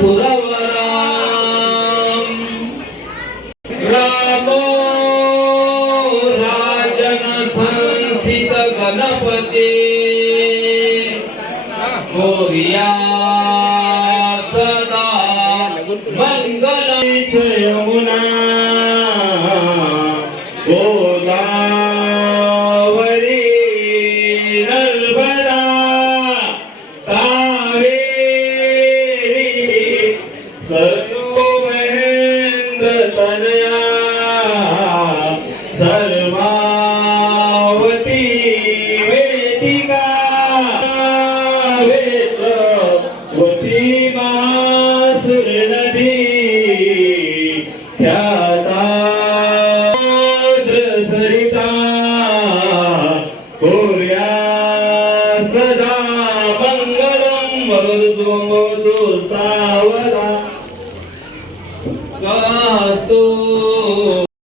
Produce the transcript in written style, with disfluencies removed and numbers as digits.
सुरवराम रामो राजन संस्थित गणपती मोरया सदा मंगल यमुना गोदावरी नर्मदा कावेरी सर्व महेंद्र तनया सर्वावती वेदिका वेत्रवती महासुर नदी ख्याता सरिता कोर्या सदा मंगलम वरदो सावदा